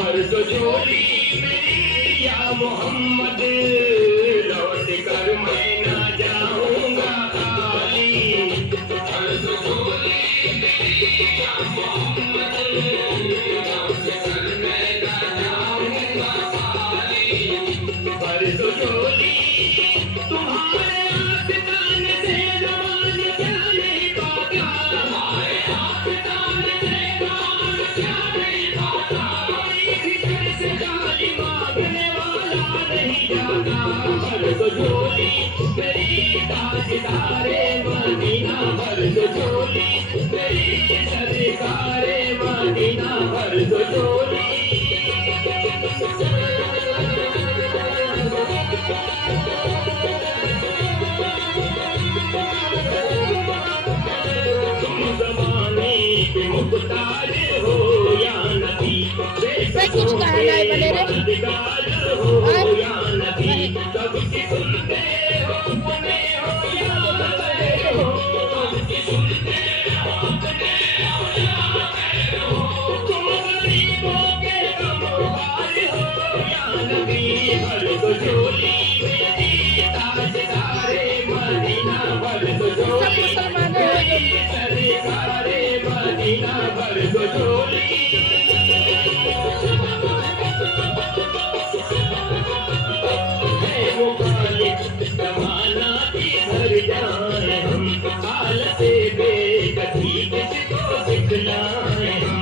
मर्द जोली मेरी या मोहम्मद, लौट कर मैं ना जाऊंगा खाली। मर्द जोली मेरी या मोहम्मद, लौट कर मैं ना जाऊंगा खाली। मर्द जोली तुम्हारे आस्तान से जवान क्या नहीं पाता, हमारे आस्तान से जवान क्या नहीं पाता। मर्द जोली मेरी ताजदारे मदीना, मर्द जोली मेरी सरकारे मदीना, मर्द जोली। तुम ज़माने के मुख्तार हो या नबी, मददगार हो या नबी, सबकी सुनते हो अपने हो या गैर हो, सबकी सुनते हो अपने हो या गैर हो। तुम गरीबों के कमवार हो या नबी, मर्द जोली मेरी ताजदारे मदीना, मर्द जोली मेरी सरकारे मदीना, मर्द जोली। जमाना किधर जाए हम, हालते बेकसी किसको दिखलाए हम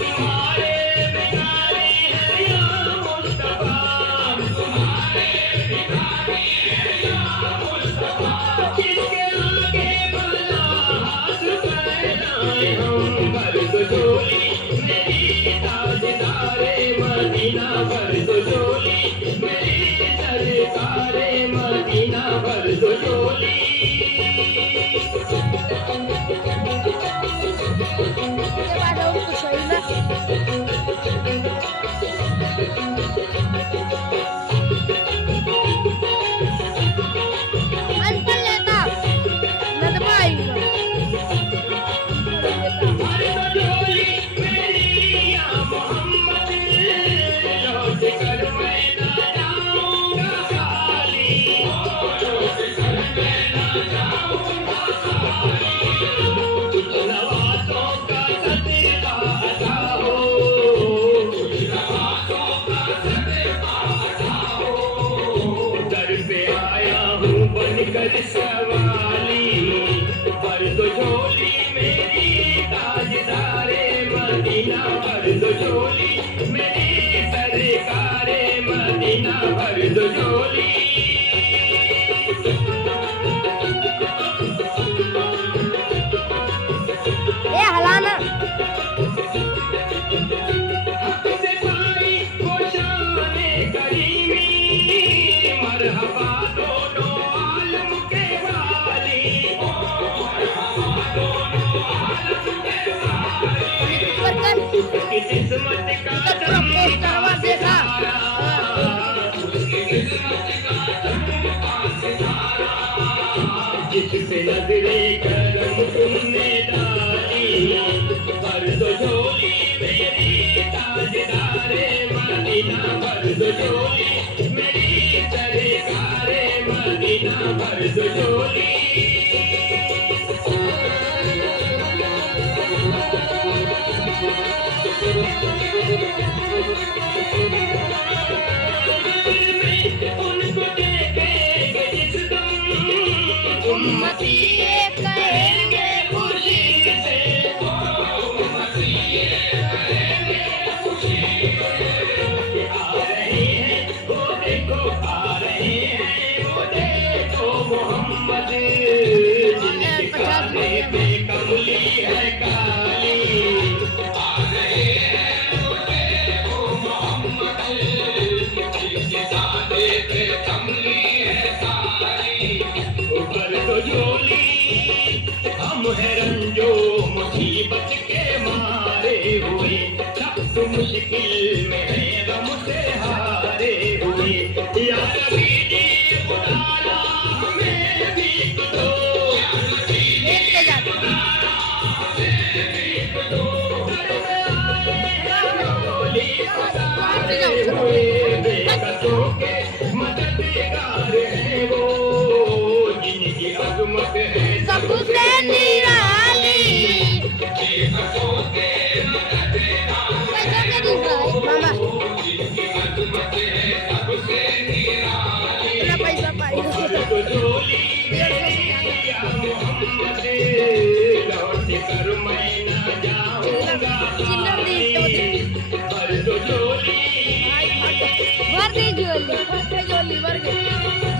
तुम्हारे भिखारी हैं या मुस्तफा, हम तुम्हारे भिखारी हैं या मुस्तफा। किसके आगे भला हाथ फैलाए हम, मर्द जोली मेरी ताजदारे मदीना, मर्द जोली मेरी सरकारे मदीना, मर्द जोली। बनकर सवाली, मर्द जोली मेरी ताजदारे मदीना, मर्द जोली मेरी सरकारे मदीना, मर्द जोली। ये हलाना मरहबा दोनों आलम के वाली, उसकी किस्मत का चमका सितारा, उसकी किस्मत का चमका सितारा, जिस पे नजरे करम तुमने डाली, मर्द जोली मेरी ताजदारे मदीना, मर्द जोली मेरी सरकारे मदीना, मर्द जोली। उनको देखेंगे जिस दम, उम्मती कहेंगे खुशी से, उम्मती कहेंगे खुशी से। आ रहे हैं वो देखो, आ रहे हैं वो देखो मोहम्मद, जिनके काने पे कमली है काली। आ रहे हैं वो देखो मोहम्मद, जिनके हुए बेकसों के मददगार हैं वो, जिनकी अजमत है सबसे निराली। बेकसों के पैसा क्या दूसरा है मामा? इतना पैसा पाई तो झोली 150 से ज्यादा। या मोहम्मद लौट कर मैं न जाऊंगा चिल्लर दी तो दी। भर दो झोली भर दी झोली, भर दे झोली, भर गई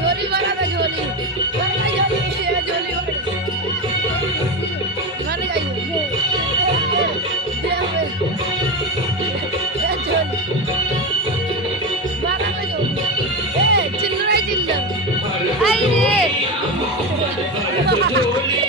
झोली, भरा था झोली, भर गई झोली, ये झोली भर गई, भर गई ये झोली, भरा था झोली, ए चिल्लर है चिल्लर, आई रे भर दो झोली